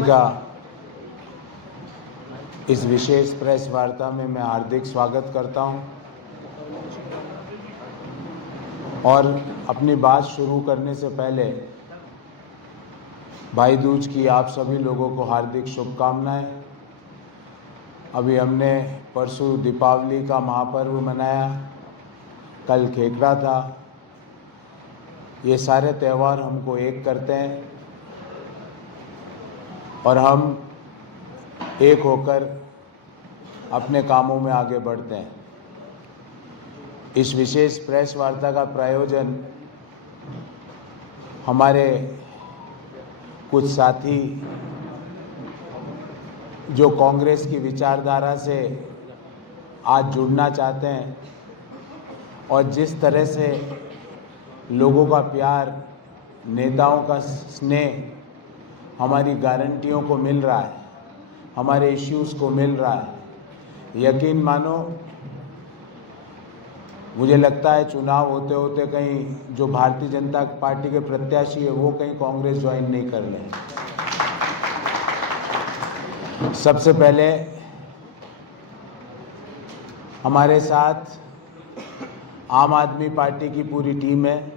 सभी का इस विशेष प्रेस वार्ता में मैं हार्दिक स्वागत करता हूं और अपनी बात शुरू करने से पहले भाई दूज की आप सभी लोगों को हार्दिक शुभकामनाएं। अभी हमने परसों दीपावली का महापर्व मनाया, कल खेखड़ा था। ये सारे त्यौहार हमको एक करते हैं और हम एक होकर अपने कामों में आगे बढ़ते हैं। इस विशेष प्रेस वार्ता का प्रायोजन हमारे कुछ साथी जो कांग्रेस की विचारधारा से आज जुड़ना चाहते हैं और जिस तरह से लोगों का प्यार, नेताओं का स्नेह हमारी गारंटियों को मिल रहा है, हमारे इश्यूज़ को मिल रहा है, यकीन मानो मुझे लगता है चुनाव होते होते कहीं जो भारतीय जनता पार्टी के प्रत्याशी है वो कहीं कांग्रेस ज्वाइन नहीं कर लें। सबसे पहले हमारे साथ आम आदमी पार्टी की पूरी टीम है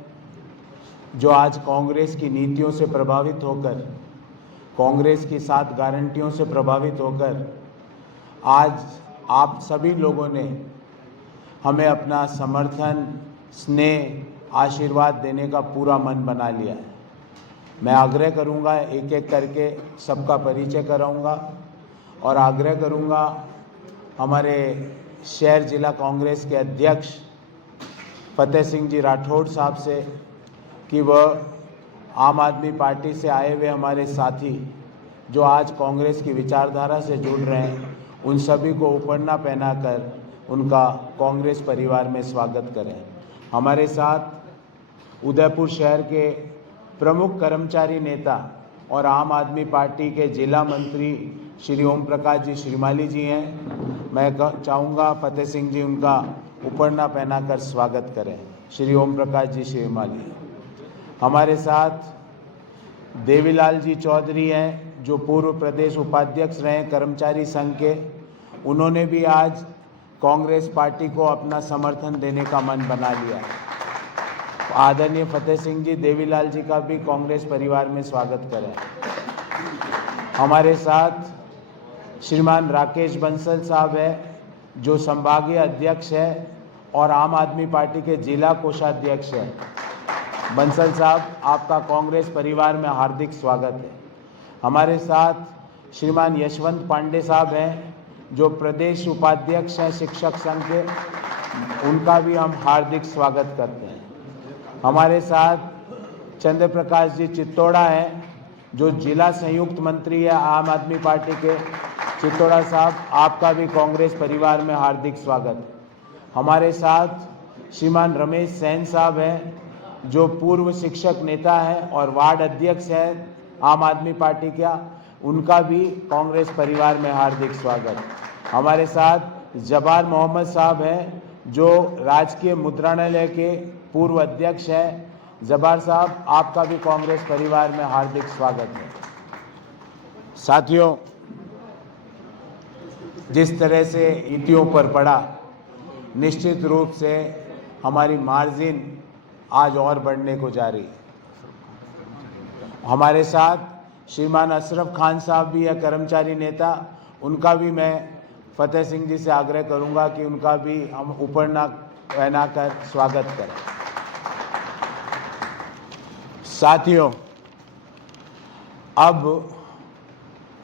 जो आज कांग्रेस की नीतियों से प्रभावित होकर, कांग्रेस की 7 गारंटियों से प्रभावित होकर आज आप सभी लोगों ने हमें अपना समर्थन, स्नेह, आशीर्वाद देने का पूरा मन बना लिया है। मैं आग्रह करूंगा, एक एक करके सबका परिचय कराऊंगा और आग्रह करूंगा हमारे शहर जिला कांग्रेस के अध्यक्ष फतेह सिंह जी राठौड़ साहब से कि वह आम आदमी पार्टी से आए हुए हमारे साथी जो आज कांग्रेस की विचारधारा से जुड़ रहे हैं, उन सभी को उपरना पहनाकर उनका कांग्रेस परिवार में स्वागत करें। हमारे साथ उदयपुर शहर के प्रमुख कर्मचारी नेता और आम आदमी पार्टी के जिला मंत्री श्री ओम प्रकाश जी श्रीमाली जी हैं। मैं चाहूँगा फतेह सिंह जी उनका उपरना पहनाकर स्वागत करें। श्री ओम प्रकाश जी श्रीमाली। हमारे साथ देवीलाल जी चौधरी हैं जो पूर्व प्रदेश उपाध्यक्ष रहे कर्मचारी संघ के, उन्होंने भी आज कांग्रेस पार्टी को अपना समर्थन देने का मन बना लिया है। आदरणीय फतेह सिंह जी, देवीलाल जी का भी कांग्रेस परिवार में स्वागत करें। हमारे साथ श्रीमान राकेश बंसल साहब है जो संभागीय अध्यक्ष है और आम आदमी पार्टी के जिला कोषाध्यक्ष हैं। बंसल साहब, आपका कांग्रेस परिवार में हार्दिक स्वागत है। हमारे साथ श्रीमान यशवंत पांडे साहब हैं जो प्रदेश उपाध्यक्ष हैं शिक्षक संघ के, उनका भी हम हार्दिक स्वागत करते हैं। हमारे साथ चंद्र प्रकाश जी चित्तौड़ा हैं जो जिला संयुक्त मंत्री है आम आदमी पार्टी के। चित्तौड़ा साहब, आपका भी कांग्रेस परिवार में हार्दिक स्वागत है। हमारे साथ श्रीमान रमेश सैन साहब हैं जो पूर्व शिक्षक नेता हैं और वार्ड अध्यक्ष हैं आम आदमी पार्टी का, उनका भी कांग्रेस परिवार में हार्दिक स्वागत। हमारे साथ जबार मोहम्मद साहब हैं जो राजकीय मुद्रणालय के पूर्व अध्यक्ष हैं। जबार साहब, आपका भी कांग्रेस परिवार में हार्दिक स्वागत है। साथियों, जिस तरह से नीतियों पर पड़ा, निश्चित रूप से हमारी मार्जिन आज और बढ़ने को जा रही है। हमारे साथ श्रीमान अशरफ खान साहब भी है कर्मचारी नेता, उनका भी मैं फतेह सिंह जी से आग्रह करूंगा कि उनका भी हम उपरना पहनाकर स्वागत करें। साथियों, अब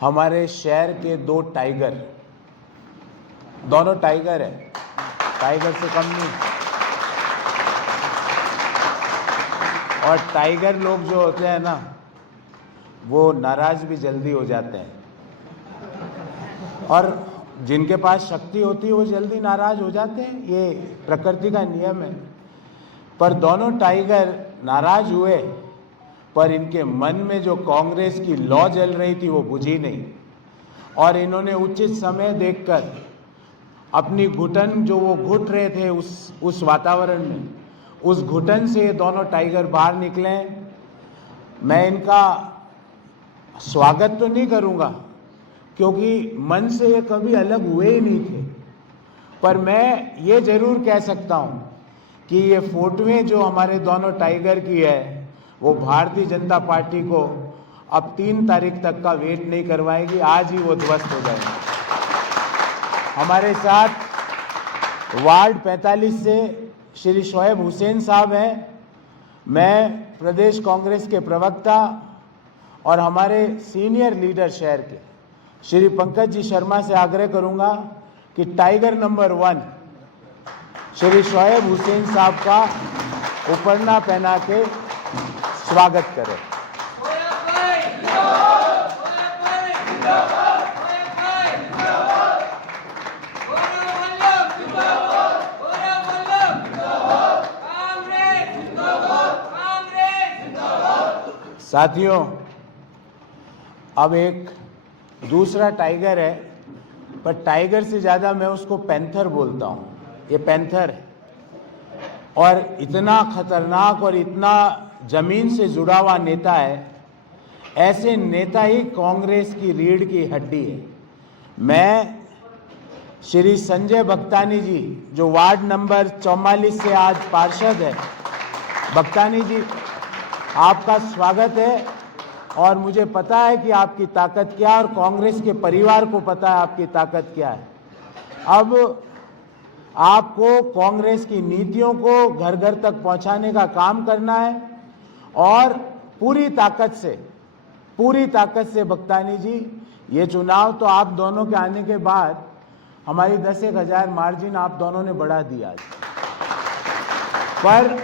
हमारे शहर के 2 टाइगर, दोनों टाइगर है, टाइगर से कम नहीं, और टाइगर लोग जो होते हैं ना वो नाराज भी जल्दी हो जाते हैं और जिनके पास शक्ति होती है वो जल्दी नाराज हो जाते हैं, ये प्रकृति का नियम है। पर दोनों टाइगर नाराज हुए पर इनके मन में जो कांग्रेस की लौ जल रही थी वो बुझी नहीं और इन्होंने उचित समय देखकर अपनी घुटन जो वो घुट रहे थे उस वातावरण में, उस घुटन से ये दोनों टाइगर बाहर निकले। मैं इनका स्वागत तो नहीं करूंगा क्योंकि मन से ये कभी अलग हुए ही नहीं थे, पर मैं ये जरूर कह सकता हूं कि ये फोटोएं जो हमारे दोनों टाइगर की है वो भारतीय जनता पार्टी को अब 3 तारीख तक का वेट नहीं करवाएगी, आज ही वो ध्वस्त हो जाएगी। हमारे साथ वार्ड 45 से श्री शोएब हुसैन साहब हैं। मैं प्रदेश कांग्रेस के प्रवक्ता और हमारे सीनियर लीडर शहर के श्री पंकज जी शर्मा से आग्रह करूंगा कि टाइगर नंबर 1 श्री शोएब हुसैन साहब का उपरना पहना के स्वागत करें। साथियों, अब एक दूसरा टाइगर है, पर टाइगर से ज़्यादा मैं उसको पैंथर बोलता हूँ। ये पैंथर है और इतना खतरनाक और इतना जमीन से जुड़ा हुआ नेता है। ऐसे नेता ही कांग्रेस की रीढ़ की हड्डी है। मैं श्री संजय भक्तानी जी, जो वार्ड नंबर 44 से आज पार्षद है, भक्तानी जी आपका स्वागत है और मुझे पता है कि आपकी ताकत क्या है और कांग्रेस के परिवार को पता है आपकी ताकत क्या है। अब आपको कांग्रेस की नीतियों को घर घर तक पहुंचाने का काम करना है और पूरी ताकत से भक्तानी जी, ये चुनाव तो आप दोनों के आने के बाद हमारी 10,000 मार्जिन आप दोनों ने बढ़ा दिया, पर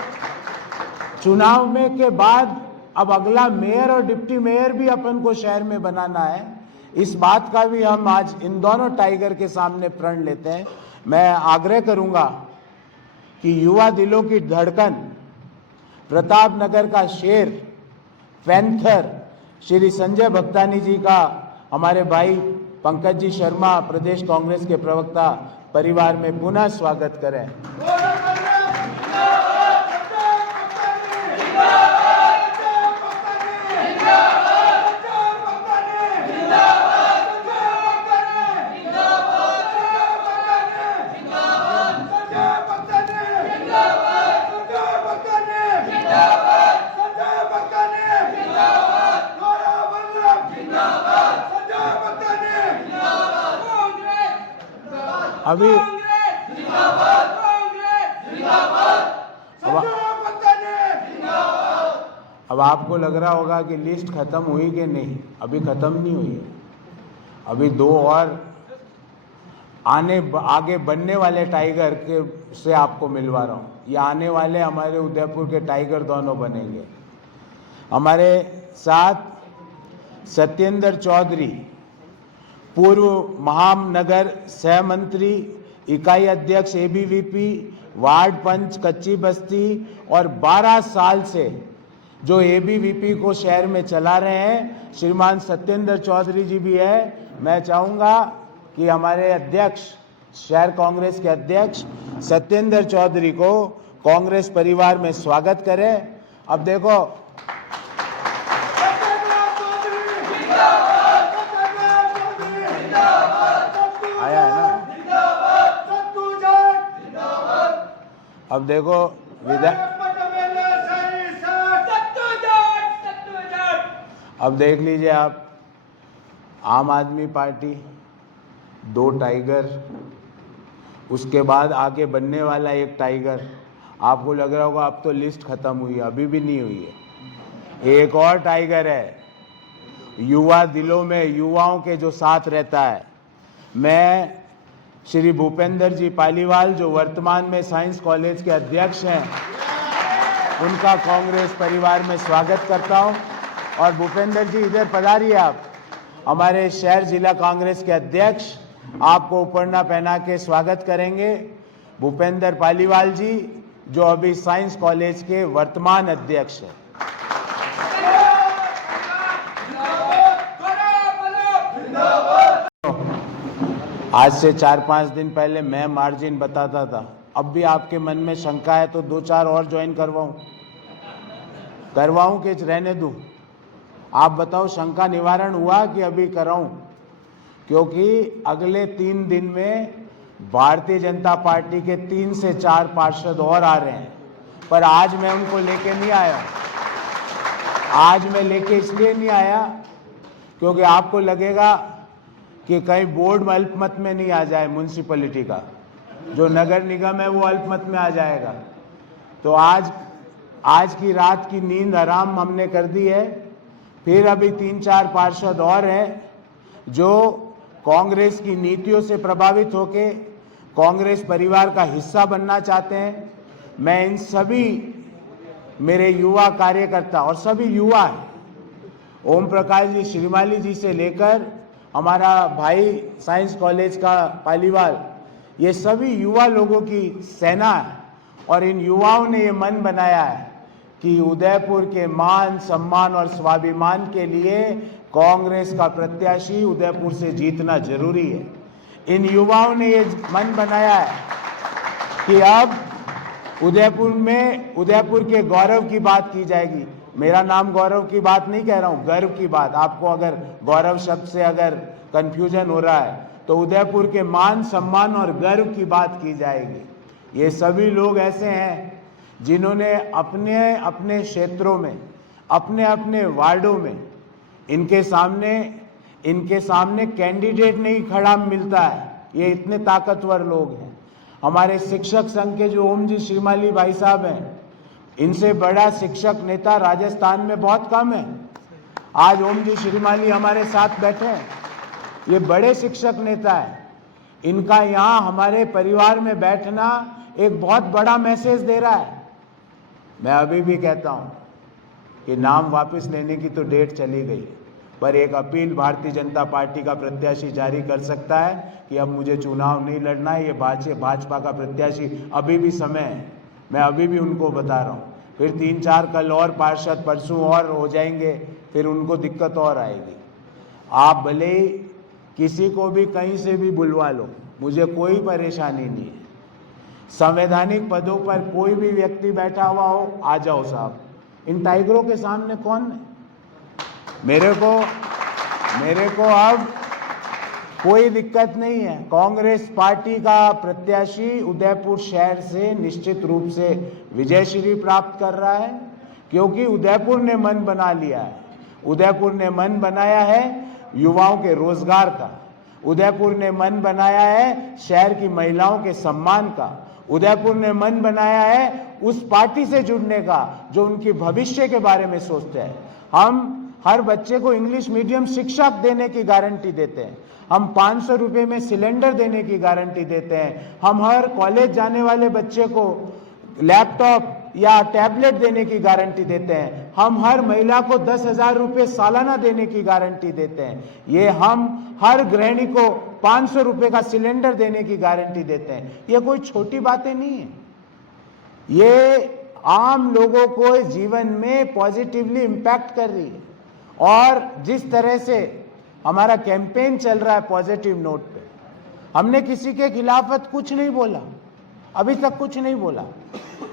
चुनाव में के बाद अब अगला मेयर और डिप्टी मेयर भी अपन को शहर में बनाना है। इस बात का भी हम आज इन दोनों टाइगर के सामने प्रण लेते हैं। मैं आग्रह करूंगा कि युवा दिलों की धड़कन, प्रताप नगर का शेर, पैंथर श्री संजय भक्तानी जी का हमारे भाई पंकज जी शर्मा, प्रदेश कांग्रेस के प्रवक्ता, परिवार में पुनः स्वागत करें। अभी अब आपको लग रहा होगा कि लिस्ट खत्म हुई कि नहीं। अभी खत्म नहीं हुई है। अभी 2 और आगे बनने वाले टाइगर के से आपको मिलवा रहा हूँ। ये आने वाले हमारे उदयपुर के टाइगर दोनों बनेंगे। हमारे साथ सत्येंद्र चौधरी, पूर्व महानगर सह मंत्री, इकाई अध्यक्ष एबीवीपी, वार्ड पंच कच्ची बस्ती और 12 साल से जो एबीवीपी को शहर में चला रहे हैं, श्रीमान सत्येंद्र चौधरी जी भी है। मैं चाहूँगा कि हमारे अध्यक्ष, शहर कांग्रेस के अध्यक्ष सत्येंद्र चौधरी को कांग्रेस परिवार में स्वागत करें। अब देखो, आया है ना। अब देखो अब देख लीजिए आप, आम आदमी पार्टी 2 टाइगर, उसके बाद आगे बनने वाला एक टाइगर। आपको लग रहा होगा अब तो लिस्ट खत्म हुई है, अभी भी नहीं हुई है। एक और टाइगर है, युवा दिलों में युवाओं के जो साथ रहता है। मैं श्री भूपेंद्र जी पालीवाल, जो वर्तमान में साइंस कॉलेज के अध्यक्ष हैं, उनका कांग्रेस परिवार में स्वागत करता हूं। और भूपेंद्र जी इधर पधारिए। आप हमारे शहर जिला कांग्रेस के अध्यक्ष आपको उपरना पहना के स्वागत करेंगे। भूपेंद्र पालीवाल जी, जो अभी साइंस कॉलेज के वर्तमान अध्यक्ष हैं। आज से 4-5 दिन पहले मैं मार्जिन बताता था। अब भी आपके मन में शंका है तो 2-4 और ज्वाइन करवाऊं कि रहने दूं? आप बताओ शंका निवारण हुआ कि अभी कराऊं? क्योंकि अगले 3 दिन में भारतीय जनता पार्टी के 3 से 4 पार्षद और आ रहे हैं, पर आज मैं उनको लेके नहीं आया। आज मैं लेके इसलिए नहीं आया क्योंकि आपको लगेगा कि कहीं बोर्ड में अल्पमत में नहीं आ जाए, म्यूनसिपैलिटी का जो नगर निगम है वो अल्पमत में आ जाएगा। तो आज की रात की नींद हराम हमने कर दी है। फिर अभी 3-4 पार्षद और हैं जो कांग्रेस की नीतियों से प्रभावित होकर कांग्रेस परिवार का हिस्सा बनना चाहते हैं। मैं इन सभी मेरे युवा कार्यकर्ता, और सभी युवा हैं, ओम प्रकाश जी श्रीमाली जी से लेकर हमारा भाई साइंस कॉलेज का पालीवाल, ये सभी युवा लोगों की सेना है। और इन युवाओं ने ये मन बनाया है कि उदयपुर के मान सम्मान और स्वाभिमान के लिए कांग्रेस का प्रत्याशी उदयपुर से जीतना जरूरी है। इन युवाओं ने ये मन बनाया है कि अब उदयपुर के गौरव की बात की जाएगी। मेरा नाम गौरव की बात नहीं कह रहा हूं, गर्व की बात। आपको अगर गौरव शब्द से अगर कंफ्यूजन हो रहा है तो उदयपुर के मान सम्मान और गर्व की बात की जाएगी। ये सभी लोग ऐसे हैं जिन्होंने अपने अपने क्षेत्रों में, अपने अपने वार्डों में, इनके सामने कैंडिडेट नहीं खड़ा मिलता है। ये इतने ताकतवर लोग हैं। हमारे शिक्षक संघ के जो ओम जी श्रीमाली भाई साहब हैं, इनसे बड़ा शिक्षक नेता राजस्थान में बहुत कम है। आज ओम जी श्रीमाली हमारे साथ बैठे हैं, ये बड़े शिक्षक नेता हैं। इनका यहाँ हमारे परिवार में बैठना एक बहुत बड़ा मैसेज दे रहा है। मैं अभी भी कहता हूँ कि नाम वापस लेने की तो डेट चली गई, पर एक अपील भारतीय जनता पार्टी का प्रत्याशी जारी कर सकता है कि अब मुझे चुनाव नहीं लड़ना है। ये भाजपा का प्रत्याशी अभी भी समय है, मैं अभी भी उनको बता रहा हूँ। फिर 3-4 कल और पार्षद परसों और हो जाएंगे, फिर उनको दिक्कत और आएगी। आप भले ही किसी को भी कहीं से भी बुलवा लो, मुझे कोई परेशानी नहीं है। संवैधानिक पदों पर कोई भी व्यक्ति बैठा हुआ हो, आ जाओ साहब। इन टाइगरों के सामने कौन है? मेरे को अब कोई दिक्कत नहीं है। कांग्रेस पार्टी का प्रत्याशी उदयपुर शहर से निश्चित रूप से विजयश्री प्राप्त कर रहा है, क्योंकि उदयपुर ने मन बना लिया है। उदयपुर ने मन बनाया है युवाओं के रोजगार का, उदयपुर ने मन बनाया है शहर की महिलाओं के सम्मान का, उदयपुर ने मन बनाया है उस पार्टी से जुड़ने का जो उनके भविष्य के बारे में सोचते हैं। हम हर बच्चे को इंग्लिश मीडियम शिक्षा देने की गारंटी देते हैं। हम 500 रुपये में सिलेंडर देने की गारंटी देते हैं। हम हर कॉलेज जाने वाले बच्चे को लैपटॉप या टैबलेट देने की गारंटी देते हैं। हम हर महिला को 10,000 रुपये सालाना देने की गारंटी देते हैं। ये हम हर गृहिणी को 500 रुपये का सिलेंडर देने की गारंटी देते हैं। ये कोई छोटी बातें नहीं है, ये आम लोगों को जीवन में पॉजिटिवली इम्पैक्ट कर रही है। और जिस तरह से हमारा कैंपेन चल रहा है पॉजिटिव नोट पे, हमने किसी के खिलाफत कुछ नहीं बोला, अभी तक कुछ नहीं बोला,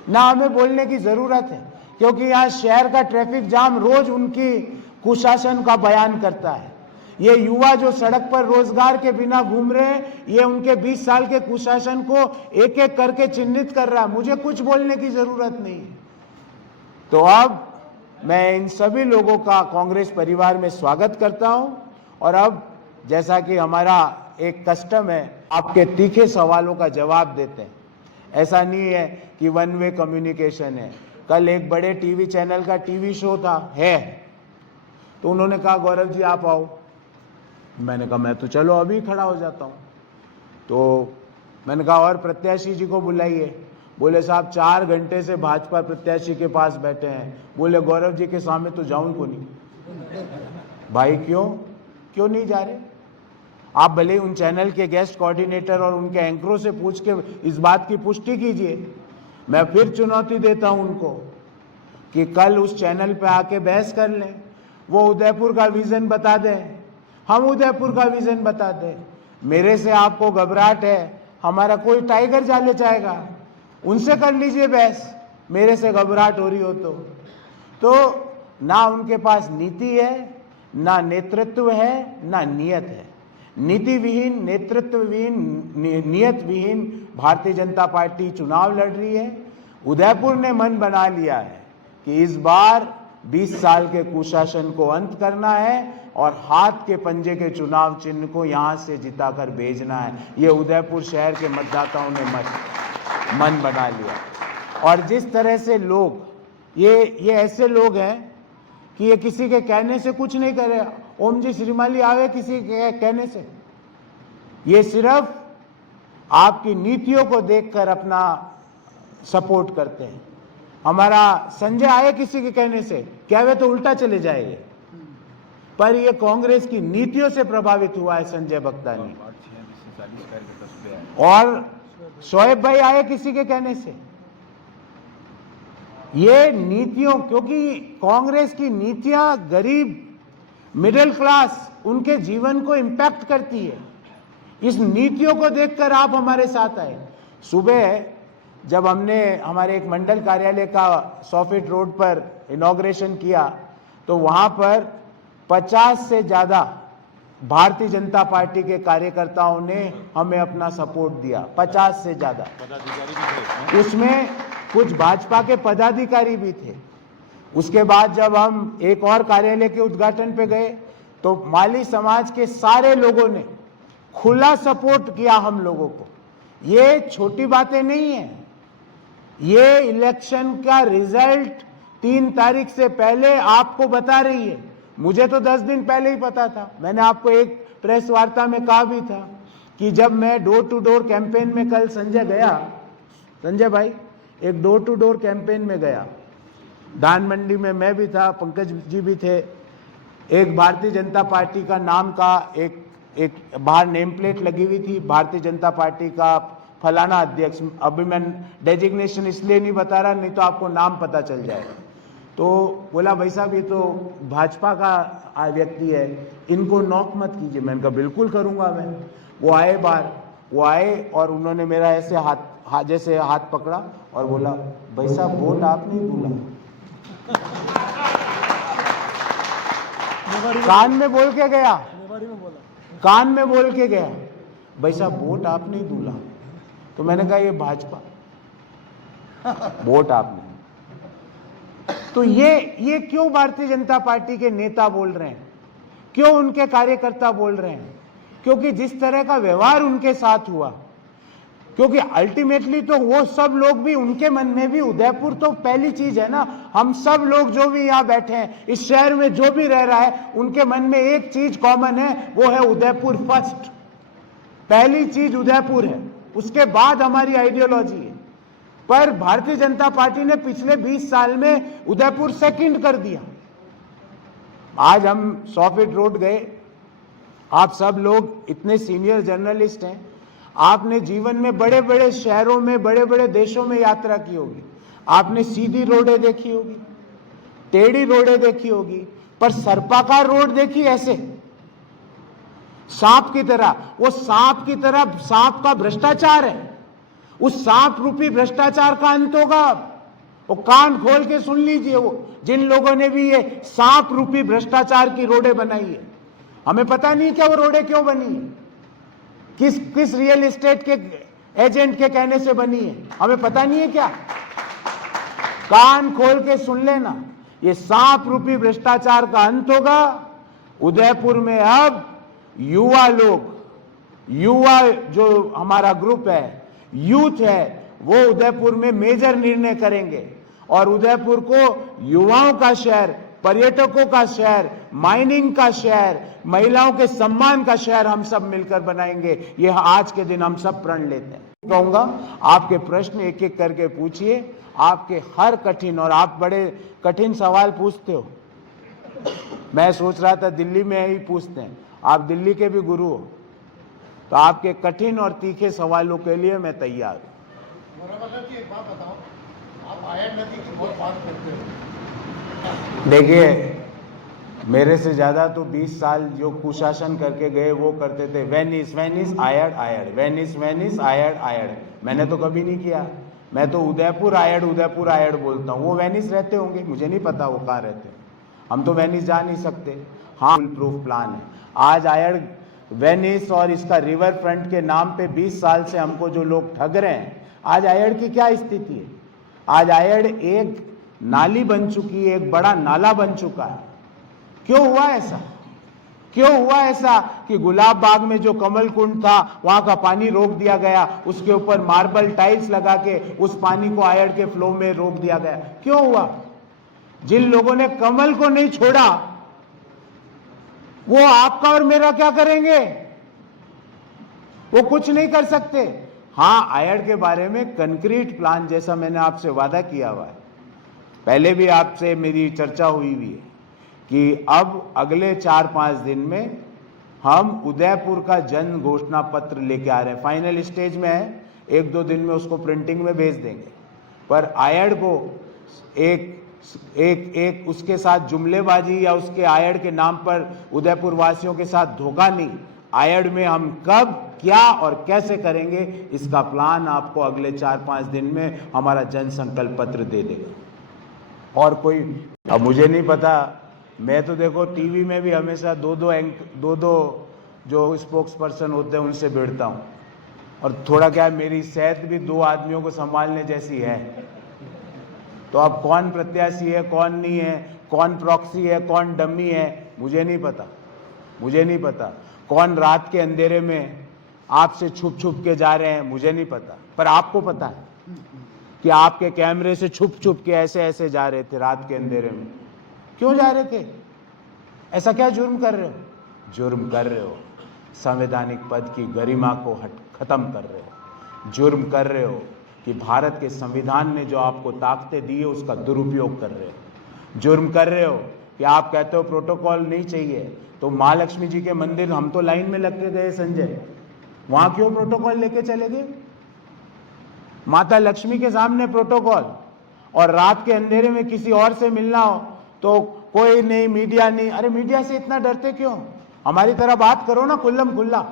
ना हमें बोलने की जरूरत है, क्योंकि यहाँ शहर का ट्रैफिक जाम रोज उनकी कुशासन का बयान करता है। ये युवा जो सड़क पर रोजगार के बिना घूम रहे हैं, ये उनके 20 साल के कुशासन को एक एक करके चिन्हित कर रहा है। मुझे कुछ बोलने की जरूरत नहीं है। तो अब मैं इन सभी लोगों का कांग्रेस परिवार में स्वागत करता हूं। और अब जैसा कि हमारा एक कस्टम है, आपके तीखे सवालों का जवाब देते हैं। ऐसा नहीं है कि वन वे कम्युनिकेशन है। कल एक बड़े टीवी चैनल का टीवी शो था है, तो उन्होंने कहा गौरव जी आप आओ। मैंने कहा मैं तो चलो अभी खड़ा हो जाता हूँ। तो मैंने कहा और प्रत्याशी जी को बुलाइए। बोले साहब 4 घंटे से भाजपा प्रत्याशी के पास बैठे हैं। बोले गौरव जी के सामने तो जाऊं को नहीं। भाई क्यों नहीं जा रहे? आप भले उन चैनल के गेस्ट कोऑर्डिनेटर और उनके एंकरों से पूछ के इस बात की पुष्टि कीजिए। मैं फिर चुनौती देता हूं उनको कि कल उस चैनल पे आके बहस कर लें। वो उदयपुर का विजन बता दें, हम उदयपुर का विजन बता दें। मेरे से आपको घबराहट है, हमारा कोई टाइगर जाले जाएगा, उनसे कर लीजिए बहस, मेरे से घबराहट हो रही हो तो ना उनके पास नीति है, ना नेतृत्व है, ना नियत है। नीति विहीन, नेतृत्व विहीन, नियत विहीन भारतीय जनता पार्टी चुनाव लड़ रही है। उदयपुर ने मन बना लिया है कि इस बार 20 साल के कुशासन को अंत करना है और हाथ के पंजे के चुनाव चिन्ह को यहां से जिताकर भेजना है। ये उदयपुर शहर के मतदाताओं ने मन बना लिया। और जिस तरह से लोग, ये ऐसे लोग हैं कि ये किसी के कहने से कुछ नहीं कर रहे। ओम जी श्रीमाली आवे किसी के कहने से, ये सिर्फ आपकी नीतियों को देखकर अपना सपोर्ट करते हैं। हमारा संजय आए किसी के कहने से, कहवे तो उल्टा चले जाएंगे, पर ये कांग्रेस की नीतियों से प्रभावित हुआ है संजय भक्तानी। और शोएब भाई आए किसी के कहने से, ये नीतियों, क्योंकि कांग्रेस की नीतियां गरीब, मिडिल क्लास, उनके जीवन को इंपैक्ट करती है। इस नीतियों को देखकर आप हमारे साथ आए। सुबह जब हमने हमारे एक मंडल कार्यालय का 100 फीट रोड पर इनॉग्रेशन किया तो वहां पर 50 से ज्यादा भारतीय जनता पार्टी के कार्यकर्ताओं ने हमें अपना सपोर्ट दिया। 50 से ज्यादा, उसमें कुछ भाजपा के पदाधिकारी भी थे। उसके बाद जब हम एक और कार्यालय के उद्घाटन पे गए तो माली समाज के सारे लोगों ने खुला सपोर्ट किया हम लोगों को। ये छोटी बातें नहीं है। ये इलेक्शन का रिजल्ट 3 तारीख से पहले आपको बता रही है। मुझे तो 10 दिन पहले ही पता था। मैंने आपको एक प्रेस वार्ता में कहा भी था कि जब मैं डोर टू डोर कैंपेन में कल संजय भाई एक डोर टू डोर कैंपेन में गया, धान मंडी में मैं भी था, पंकज जी भी थे। एक भारतीय जनता पार्टी का नाम का एक बाहर नेम प्लेट लगी हुई थी, भारतीय जनता पार्टी का फलाना अध्यक्ष। अभी मैं डेजिग्नेशन इसलिए नहीं बता रहा, नहीं तो आपको नाम पता चल जाएगा। तो बोला भाई साहब ये तो भाजपा का व्यक्ति है, इनको नॉक मत कीजिए। मैंने कहा बिल्कुल करूंगा मैं। वो आए बाहर, वो आए और उन्होंने मेरा ऐसे जैसे हाथ पकड़ा और बोला भाई साहब वोट आपने ही बोला। कान में बोल के गया, कान में बोल के गया, भाई साहब वोट आपने ही दूल्हा। तो मैंने कहा ये भाजपा, वोट आपने। तो ये क्यों भारतीय जनता पार्टी के नेता बोल रहे हैं, क्यों उनके कार्यकर्ता बोल रहे हैं? क्योंकि जिस तरह का व्यवहार उनके साथ हुआ, क्योंकि अल्टीमेटली तो वो सब लोग भी, उनके मन में भी उदयपुर तो पहली चीज है ना। हम सब लोग जो भी यहाँ बैठे हैं, इस शहर में जो भी रह रहा है, उनके मन में एक चीज कॉमन है, वो है उदयपुर फर्स्ट। पहली चीज उदयपुर है, उसके बाद हमारी आइडियोलॉजी है। पर भारतीय जनता पार्टी ने पिछले 20 साल में उदयपुर सेकंड कर दिया। आज हम 100 फीट रोड गए, आप सब लोग इतने सीनियर जर्नलिस्ट हैं, आपने जीवन में बड़े बड़े शहरों में, बड़े बड़े देशों में यात्रा की होगी। आपने सीधी रोडें देखी होगी, टेढ़ी रोडें देखी होगी, पर सर्पाकार रोड देखी ऐसे सांप की तरह। वो सांप की तरह, सांप का भ्रष्टाचार है। उस सांप रूपी भ्रष्टाचार का अंत होगा। वो कान खोल के सुन लीजिए, वो जिन लोगों ने भी ये सांप रूपी भ्रष्टाचार की रोडें बनाई है, हमें पता नहीं क्या वो रोडें क्यों बनी है, किस रियल एस्टेट के एजेंट के कहने से बनी है, हमें पता नहीं है क्या? कान खोल के सुन लेना, ये सांप रूपी भ्रष्टाचार का अंत होगा। उदयपुर में अब युवा लोग, युवा जो हमारा ग्रुप है, यूथ है, वो उदयपुर में मेजर निर्णय करेंगे और उदयपुर को युवाओं का शहर, पर्यटकों का शहर, माइनिंग का शहर, महिलाओं के सम्मान का शहर हम सब मिलकर बनाएंगे। यह आज के दिन हम सब प्रण लेते हैं। कहूंगा आपके प्रश्न एक एक करके पूछिए, आपके हर कठिन, और आप बड़े कठिन सवाल पूछते हो। मैं सोच रहा था दिल्ली में ही पूछते हैं, आप दिल्ली के भी गुरु हो, तो आपके कठिन और तीखे सवालों के लिए मैं तैयार हूं। एक बात बताओ, आप आयन नदी की बहुत बात करते हो। देखिए, मेरे से ज्यादा तो 20 साल जो कुशासन करके गए वो करते थे वेनिस वेनिस आयड आयड, वेनिस वेनिस आयड आयड। मैंने तो कभी नहीं किया। मैं तो उदयपुर आयड बोलता हूँ। वो वेनिस रहते होंगे, मुझे नहीं पता वो कहाँ रहते हैं। हम तो वेनिस जा नहीं सकते। हाँ, फुल प्रूफ प्लान है। आज आयड, वेनिस और इसका रिवर फ्रंट के नाम पे 20 साल से हमको जो लोग ठग रहे हैं, आज आयड की क्या स्थिति है? आज आयड एक नाली बन चुकी है, एक बड़ा नाला बन चुका है। क्यों हुआ ऐसा? क्यों हुआ ऐसा कि गुलाब बाग में जो कमल कुंड था वहां का पानी रोक दिया गया, उसके ऊपर मार्बल टाइल्स लगा के उस पानी को आयड के फ्लो में रोक दिया गया? क्यों हुआ? जिन लोगों ने कमल को नहीं छोड़ा वो आपका और मेरा क्या करेंगे? वो कुछ नहीं कर सकते। हां, आयड के बारे में कंक्रीट प्लान, जैसा मैंने आपसे वादा किया हुआ है, पहले भी आपसे मेरी चर्चा हुई है कि अब अगले 4-5 दिन में हम उदयपुर का जन घोषणा पत्र लेके आ रहे हैं। फाइनल स्टेज में है, 1-2 दिन में उसको प्रिंटिंग में भेज देंगे। पर आयड को एक उसके साथ जुमलेबाजी या उसके आयड के नाम पर उदयपुर वासियों के साथ धोखा नहीं। आयड में हम कब, क्या और कैसे करेंगे, इसका प्लान आपको अगले 4-5 दिन में हमारा जन संकल्प पत्र दे देगा। और कोई, अब मुझे नहीं पता, मैं तो देखो टीवी में भी हमेशा दो जो स्पोक्स पर्सन होते हैं उनसे भिड़ता हूँ, और थोड़ा क्या है, मेरी सेहत भी 2 आदमियों को संभालने जैसी है। तो अब कौन प्रत्याशी है, कौन नहीं है, कौन प्रॉक्सी है, कौन डमी है, मुझे नहीं पता। मुझे नहीं पता कौन रात के अंधेरे में आपसे छुप छुप के जा रहे हैं, मुझे नहीं पता। पर आपको पता है कि आपके कैमरे से छुप छुप के ऐसे ऐसे जा रहे थे रात के अंधेरे में। क्यों जा रहे थे? ऐसा क्या जुर्म कर रहे हो? जुर्म कर रहे हो संवैधानिक पद की गरिमा को खत्म कर रहे हो। जुर्म कर रहे हो कि भारत के संविधान ने जो आपको ताकतें दी है उसका दुरुपयोग कर रहे हो। जुर्म कर रहे हो कि आप कहते हो प्रोटोकॉल नहीं चाहिए, तो माँ लक्ष्मी जी के मंदिर हम तो लाइन में लग के गए संजय, वहां क्यों प्रोटोकॉल लेके चले गए? माता लक्ष्मी के सामने प्रोटोकॉल, और रात के अंधेरे में किसी और से मिलना हो तो कोई नहीं, मीडिया नहीं। अरे मीडिया से इतना डरते क्यों? हमारी तरह बात करो ना खुल्लम खुल्ला।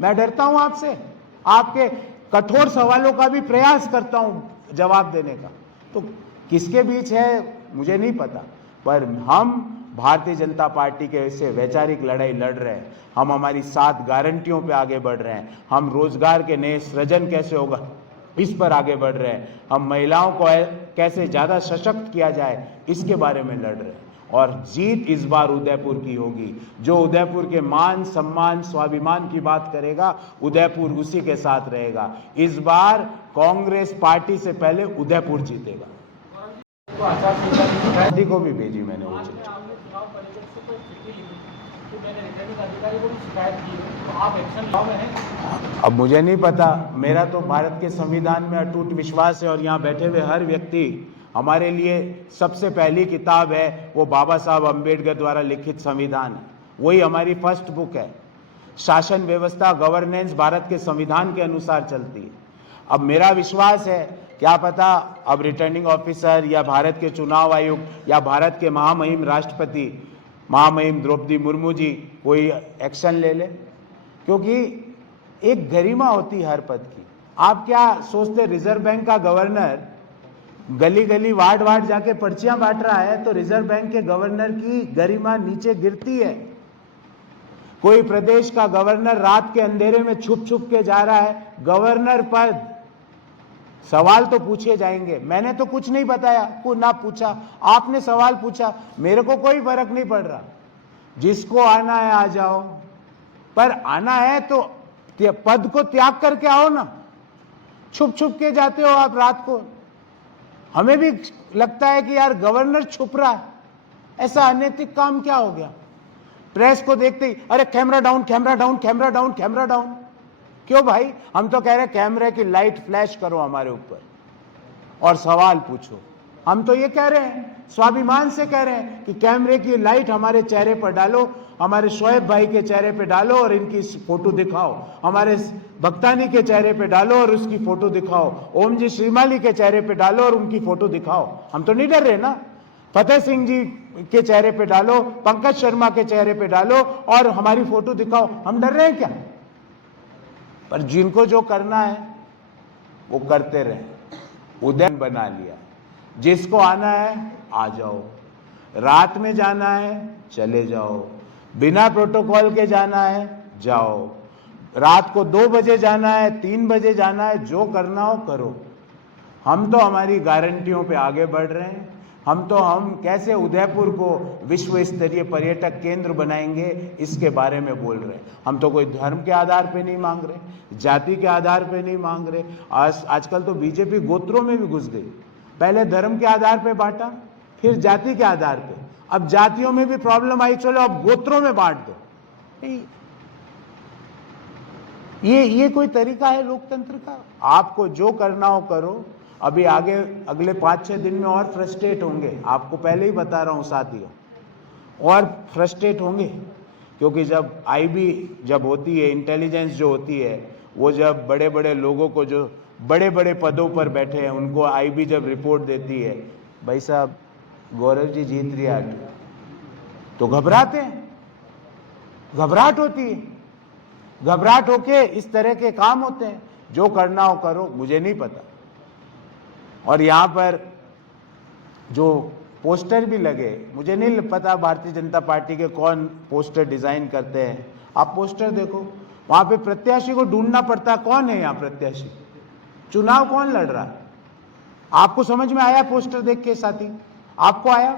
मैं डरता हूं आपसे? आपके कठोर सवालों का भी प्रयास करता हूं जवाब देने का। तो किसके बीच है मुझे नहीं पता, पर हम भारतीय जनता पार्टी के ऐसे वैचारिक लड़ाई लड़ रहे हैं। हम हमारी 7 गारंटियों पे आगे बढ़ रहे हैं। हम रोजगार के नए सृजन कैसे होगा इस पर आगे बढ़ रहे हैं। हम महिलाओं को कैसे ज्यादा सशक्त किया जाए इसके बारे में लड़ रहे हैं। और जीत इस बार उदयपुर की होगी। जो उदयपुर के मान सम्मान स्वाभिमान की बात करेगा, उदयपुर उसी के साथ रहेगा। इस बार कांग्रेस पार्टी से पहले उदयपुर जीतेगा। गांधी को भी भेजी मैंने वो चिट्ठी। अब मुझे नहीं पता, मेरा तो भारत के संविधान में अटूट विश्वास है, और यहाँ बैठे हुए हर व्यक्ति, हमारे लिए सबसे पहली किताब है वो बाबा साहब अम्बेडकर द्वारा लिखित संविधान है। वही हमारी फर्स्ट बुक है। शासन व्यवस्था, गवर्नेंस भारत के संविधान के अनुसार चलती है। अब मेरा विश्वास है, क्या पता अब रिटर्निंग ऑफिसर या भारत के चुनाव आयुक्त या भारत के महामहिम राष्ट्रपति महामहिम द्रौपदी मुर्मू जी कोई एक्शन ले ले, क्योंकि एक गरिमा होती है हर पद की। आप क्या सोचते, रिजर्व बैंक का गवर्नर गली गली वार्ड वार्ड जाके पर्चियां बांट रहा है तो रिजर्व बैंक के गवर्नर की गरिमा नीचे गिरती है? कोई प्रदेश का गवर्नर रात के अंधेरे में छुप छुप के जा रहा है, गवर्नर पद, सवाल तो पूछे जाएंगे। मैंने तो कुछ नहीं बताया, को ना पूछा, आपने सवाल पूछा, मेरे को कोई फर्क नहीं पड़ रहा। जिसको आना है आ जाओ, पर आना है तो पद को त्याग करके आओ ना। छुप छुप के जाते हो आप रात को। हमें भी लगता है कि यार गवर्नर छुप रहा है, ऐसा अनैतिक काम क्या हो गया? प्रेस को देखते ही अरे camera down, camera down, camera down, camera down. क्यों भाई? हम तो कह रहे हैं कैमरे की लाइट फ्लैश करो हमारे ऊपर और सवाल पूछो। हम तो ये कह रहे हैं, स्वाभिमान से कह रहे हैं कि कैमरे की लाइट हमारे चेहरे पर डालो, हमारे शोएब भाई के चेहरे पे डालो और इनकी फोटो दिखाओ, हमारे भक्तानी के चेहरे पे डालो और उसकी फोटो दिखाओ, ओम जी श्रीमाली के चेहरे पे डालो और उनकी फोटो दिखाओ। हम तो नहीं डर रहे ना। फतेह सिंह जी के चेहरे पे डालो, पंकज शर्मा के चेहरे पे डालो और हमारी फोटो दिखाओ। हम डर रहे हैं क्या? पर जिनको जो करना है वो करते रहे। उदय बना लिया, जिसको आना है आ जाओ। रात में जाना है चले जाओ, बिना प्रोटोकॉल के जाना है जाओ, रात को 2 बजे जाना है 3 बजे जाना है, जो करना हो करो। हम तो हमारी गारंटियों पे आगे बढ़ रहे हैं। हम कैसे उदयपुर को विश्व स्तरीय पर्यटक केंद्र बनाएंगे इसके बारे में बोल रहे हैं। हम तो कोई धर्म के आधार पे नहीं मांग रहे, जाति के आधार पे नहीं मांग रहे। आजकल तो बीजेपी गोत्रों में भी घुस गई। पहले धर्म के आधार पे बांटा, फिर जाति के आधार पे, अब जातियों में भी प्रॉब्लम आई, चलो अब गोत्रों में बांट दो। ये कोई तरीका है लोकतंत्र का? आपको जो करना हो करो। अभी आगे अगले 5-6 दिन में और फ्रस्ट्रेट होंगे, आपको पहले ही बता रहा हूं साथियों, और फ्रस्ट्रेट होंगे, क्योंकि जब आईबी जब होती है, इंटेलिजेंस जो होती है, वो जब बड़े बड़े लोगों को, जो बड़े बड़े पदों पर बैठे हैं, उनको आईबी जब रिपोर्ट देती है, भाई साहब गौरव जी जीत रही है, तो घबराते हैं, घबराहट होती है, घबराहट होके इस तरह के काम होते हैं। जो करना हो करो, मुझे नहीं पता। और यहाँ पर जो पोस्टर भी लगे, मुझे नहीं पता भारतीय जनता पार्टी के कौन पोस्टर डिजाइन करते हैं। आप पोस्टर देखो, वहां पे प्रत्याशी को ढूंढना पड़ता है, कौन है यहाँ प्रत्याशी, चुनाव कौन लड़ रहा है। आपको समझ में आया पोस्टर देख के साथी? आपको आया?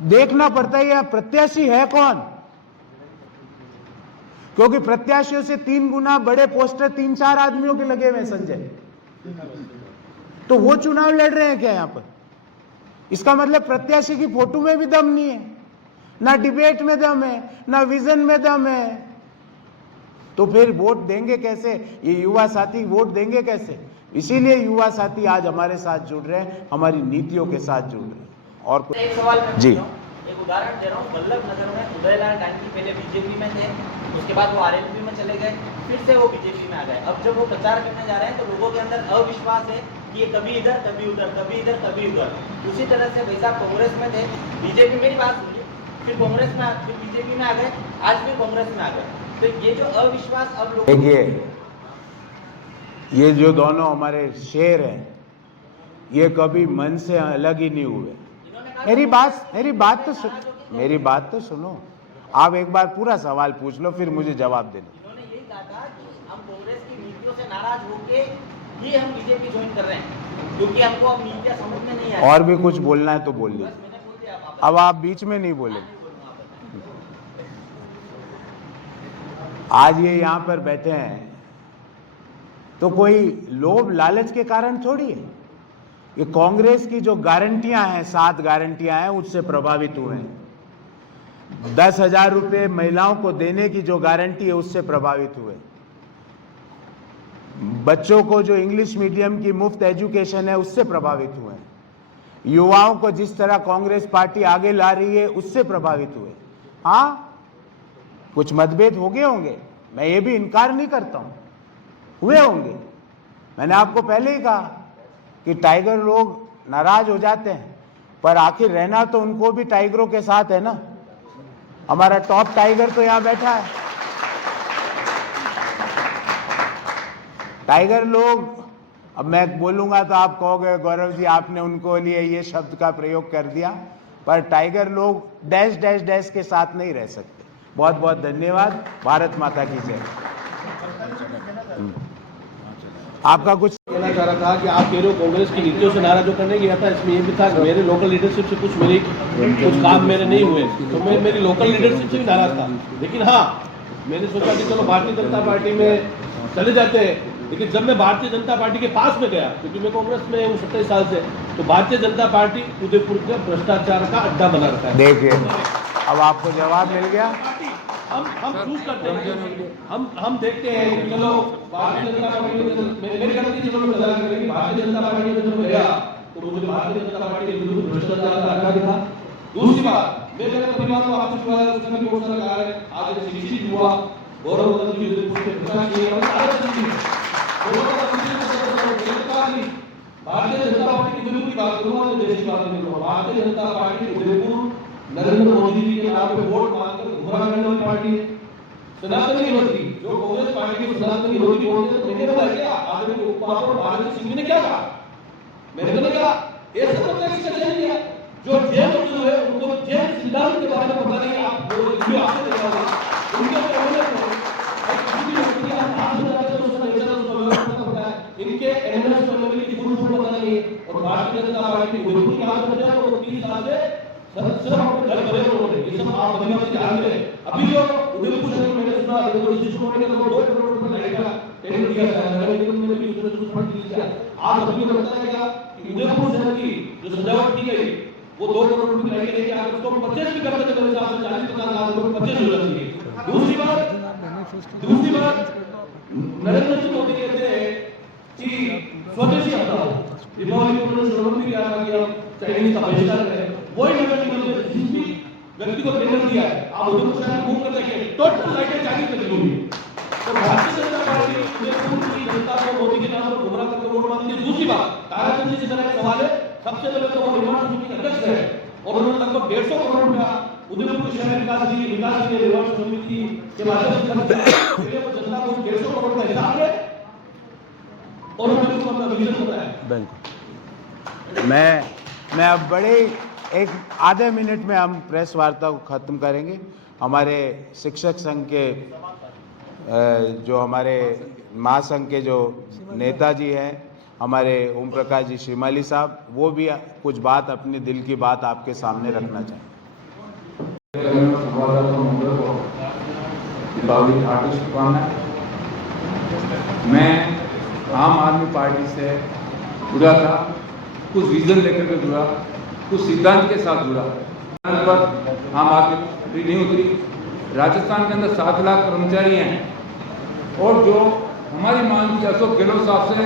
देखना पड़ता है यह प्रत्याशी है कौन, क्योंकि प्रत्याशियों से 3 गुना बड़े पोस्टर 3-4 आदमियों के लगे हुए संजय, तो वो चुनाव लड़ रहे हैं क्या यहाँ पर? इसका मतलब प्रत्याशी की फोटो में भी दम नहीं है, ना डिबेट में दम है, ना विजन में दम है, तो फिर वोट देंगे कैसे? ये युवा साथी वोट देंगे कैसे? इसीलिए युवा साथी आज हमारे साथ जुड़ रहे हैं, हमारी नीतियों के साथ जुड़ रहे हैं। और कुछ एक सवाल मैं जी, एक उदाहरण दे रहा हूँ। वल्लभ नगर में उदयलाल डांगी पहले बीजेपी में थे, उसके बाद वो आरएलपी में चले गए, फिर से वो बीजेपी में आ गए। अब जब वो प्रचार करने जा रहे हैं तो लोगों के अंदर अविश्वास है कि ये कभी इधर कभी उधर, कभी इधर कभी उधर। उसी तरह से भाई साहब कांग्रेस में थे, बीजेपी मेरी बात सुनिए, फिर कांग्रेस में, फिर बीजेपी में आ गए, आज फिर कांग्रेस में आ गए। तो ये जो अविश्वास अब लोग, देखिए ये जो दोनों हमारे शेर हैं, ये कभी मन से अलग ही नहीं हुए। मेरी बात तो सुनो। आप एक बार पूरा सवाल पूछ लो, फिर मुझे जवाब देना। इन्होंने यही कहा था कि हम कांग्रेस की नीतियों से नाराज होके ही हम बीजेपी ज्वाइन कर रहे हैं, क्योंकि हमको अब नीतियां समझ में नहीं आ रही। और भी कुछ बोलना है तो बोल लीजिए, मैंने बोल दिया, अब आप बीच में नहीं बोले। आज ये यहाँ पर बैठे हैं तो कोई लोभ लालच के कारण थोड़ी है। ये कांग्रेस की जो गारंटियां हैं, 7 गारंटियां हैं, उससे प्रभावित हुए हैं। 10,000 रुपये महिलाओं को देने की जो गारंटी है, उससे प्रभावित हुए। बच्चों को जो इंग्लिश मीडियम की मुफ्त एजुकेशन है, उससे प्रभावित हुए। युवाओं को जिस तरह कांग्रेस पार्टी आगे ला रही है, उससे प्रभावित हुए। हाँ, कुछ मतभेद हो गए होंगे, मैं ये भी इनकार नहीं करता हूं, हुए होंगे। मैंने आपको पहले ही कहा कि टाइगर लोग नाराज हो जाते हैं, पर आखिर रहना तो उनको भी टाइगरों के साथ है ना। हमारा टॉप टाइगर तो यहां बैठा है। टाइगर लोग, अब मैं बोलूंगा तो आप कहोगे गौरव जी आपने उनको लिए ये शब्द का प्रयोग कर दिया, पर टाइगर लोग डैश डैश डैश के साथ नहीं रह सकते। बहुत बहुत धन्यवाद। भारत माता की जय। आपका कुछ कहना चाह रहा था कि आप कह रहे हो कांग्रेस की नीतियों से नाराज होकर नहीं गया था, इसमें ये भी था कि मेरे लोकल लीडरशिप से कुछ काम मेरे नहीं हुए, तो मैं मेरी लोकल लीडरशिप से भी नाराज था। लेकिन हाँ, मैंने सोचा कि चलो भारतीय जनता पार्टी में चले जाते हैं। लेकिन जब मैं भारतीय जनता पार्टी के पास में गया, क्योंकि मैं कांग्रेस में हूँ 27 साल से, तो भारतीय जनता पार्टी उदयपुर का भ्रष्टाचार का अड्डा बना रखा है। देखिए, अब आपको जवाब मिल गया। हम चूज करते हैं, हम देखते हैं कि चलो भारतीय जनता पार्टी मेरे कहने की चलो भारतीय जनता पार्टी में जब गया तो मुझे भारतीय जनता पार्टी के विरुद्ध भ्रष्टाचार का अड्डा दिखा। दूसरी बात, मेरे परिवार को आपसे जुड़ा है, उसका भी बहुत सारा कार्य है, आगे शिक्षित हुआ, गौरव नगर की उदयपुर से प्रकाश किया और सारा चीज भारतीय जनता पार्टी की उदयपुर की बात करूंगा तो देश की बात नहीं करूंगा। भारतीय जनता पार्टी उदयपुर नरेंद्र मोदी जी के नाम पे वोट मांगकर गुमराह करने वाली पार्टी है। सनातनी होती जो कांग्रेस पार्टी को सनातनी होती बोलते तो मैंने बताया क्या आदरणीय उपमहापौर भारत सिंह ने क्या कहा, मैंने तो कहा ये सब तो किसी ने किया जो जेल में हुए उनको जैन सिद्धांत के बारे में पता नहीं, आप वो वीडियो आपसे देखा होगा, उनके कहने पर किसी भी व्यक्ति का नाम सुना है तो उसका नेचर उसका व्यवहार पता है, इनके एनिमल्स फैमिली की फुल फॉर्म पता नहीं है। और भारतीय जनता पार्टी उनको क्या करते हैं, वो 30 साल से सदस्य अपने घर बने हुए हैं, ये सब आप बदलाव से जानते हैं। अभी जो उदयपुर शहर में मैंने सुना है, तो जिसको मैंने 2 करोड़ रुपए लाइट का टेंडर दिया था, मैंने भी उसमें फंड दिया। आप सभी को पता है क्या कि उदयपुर शहर की जो सजावट की गई वो 2 करोड़ रुपए लाइट के लिए उसको परचेज भी करते थे, मेरे हिसाब से 40-50 लाख रुपए परचेज हो जाती है। दूसरी बात नरेंद्र सिंह मोदी कहते हैं कि स्वदेशी अपनाओ, दीपावली पर उन्होंने भी कहा कि हम चाइनीज का बहिष्कार करें, वही नरेंद्र सिंह ने जिस भी व्यक्ति को टेंडर दिया है, आप उधर से मूव कर देंगे, टोटल लाइटें चाइनीज में चलूंगी। तो भारतीय जनता पार्टी उदयपुर की जनता को मोदी के नाम पर गुमराह करके वोट मांगती है। दूसरी बात, ताराचंद जी से मेरा एक सवाल है, सबसे पहले तो वो निर्माण समिति के अध्यक्ष है और उन्होंने लगभग 150 करोड़ रुपया उदयपुर शहर विकास के निर्माण समिति के माध्यम से खर्च किया, वो जनता को 150 करोड़ का हिसाब है और उन्होंने उसको अपना विजन बताया। बिल्कुल, मैं अब बड़े एक आधे मिनट में हम प्रेस वार्ता को ख़त्म करेंगे। हमारे शिक्षक संघ के जो हमारे महासंघ के जो नेताजी हैं, हमारे ओम प्रकाश जी श्रीमाली साहब, वो भी कुछ बात, अपने दिल की बात आपके सामने रखना चाहेंगे। दीपावली हार्दिक शुभकामनाएं। मैं आम आदमी पार्टी से जुड़ा था, कुछ विजन लेकर के जुड़ा, कुछ सिद्धांत के साथ जुड़ा। पर आम आदमी नहीं उतरी। राजस्थान के अंदर 7 लाख कर्मचारी हैं और जो हमारी मांग थी अशोक गहलोत साहब से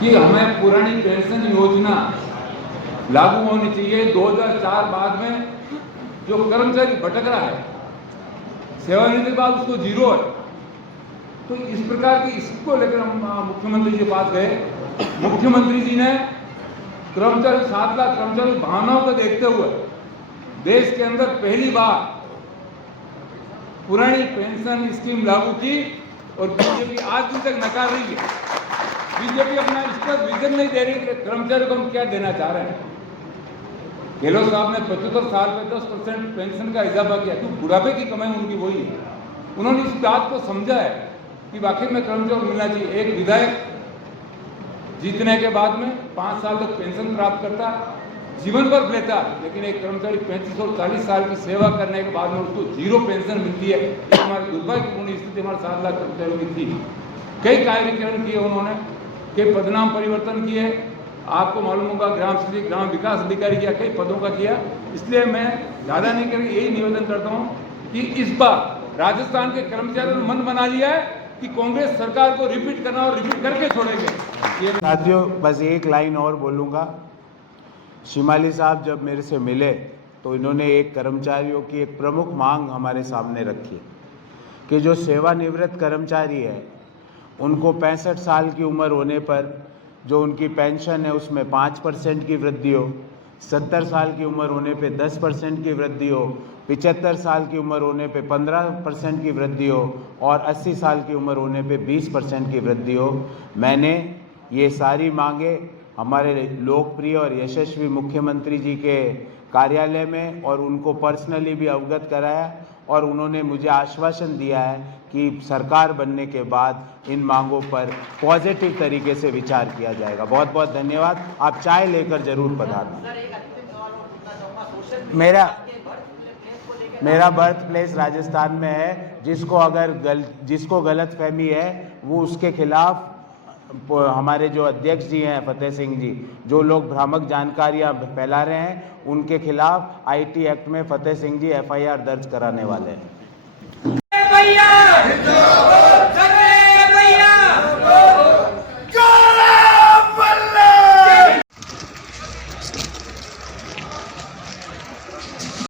कि हमें पुरानी पेंशन योजना लागू होनी चाहिए। 2004 बाद में जो कर्मचारी भटक रहा है, सेवानिवृत्ति के बाद उसको 0 है। तो इस प्रकार की इसको लेकर हम मुख्यमंत्री जी के पास गए। मुख्यमंत्री जी ने कर्मचारी 7 लाख कर्मचारी भावनाओं को देखते हुए देश के अंदर पहली बार पुरानी पेंशन स्कीम लागू की और बीजेपी आज दिन तक नकार रही है। बीजेपी अपना इस पर विजन नहीं दे रही कि कर्मचारियों को हम क्या देना चाह रहे हैं। गहलोत साहब ने 75 साल पे 10% पेंशन का इजाफा किया, क्यों बुढ़ापे की कमाई उनकी वही है। उन्होंने इस बात को समझा है कि वाकई में कर्मचारी को मिलना चाहिए। एक विधायक जीतने के बाद में 5 साल तक पेंशन प्राप्त करता, जीवन भर लेता, लेकिन एक कर्मचारी 35 और 40 साल की सेवा करने के बाद में उसको 0 पेंशन मिलती है। ये हमारी दुर्भाग्यपूर्ण स्थिति हमारे 7 लाख कर्मचारियों की थी। कई कार्यक्रम किए उन्होंने, कई पदनाम परिवर्तन किए, आपको मालूम होगा ग्राम सचिव, ग्राम विकास अधिकारी किया, कई पदों का किया। इसलिए मैं ज़्यादा नहीं करके यही निवेदन करता हूँ कि इस बार राजस्थान के कर्मचारियों ने मन बना लिया है कि कांग्रेस सरकार को रिपीट करना और रिपीट करके छोड़ेंगे। साथियों, बस एक लाइन और बोलूँगा। श्रीमाली साहब जब मेरे से मिले तो इन्होंने एक कर्मचारियों की एक प्रमुख मांग हमारे सामने रखी कि जो सेवानिवृत्त कर्मचारी है उनको 65 साल की उम्र होने पर जो उनकी पेंशन है उसमें 5% की वृद्धि हो, 70 साल की उम्र होने पे 10% की वृद्धि हो, 75 साल की उम्र होने पे 15% की वृद्धि हो और 80 साल की उम्र होने पे 20% की वृद्धि हो। मैंने ये सारी मांगे हमारे लोकप्रिय और यशस्वी मुख्यमंत्री जी के कार्यालय में और उनको पर्सनली भी अवगत कराया और उन्होंने मुझे आश्वासन दिया है कि सरकार बनने के बाद इन मांगों पर पॉजिटिव तरीके से विचार किया जाएगा। बहुत बहुत धन्यवाद। आप चाय लेकर जरूर पधारना। मेरा बर्थ प्लेस राजस्थान में है। जिसको गलत फहमी है वो उसके खिलाफ हमारे जो अध्यक्ष जी हैं फतेह सिंह जी, जो लोग भ्रामक जानकारियां फैला रहे हैं उनके खिलाफ आईटी एक्ट में फतेह सिंह जी FIR दर्ज कराने वाले हैं।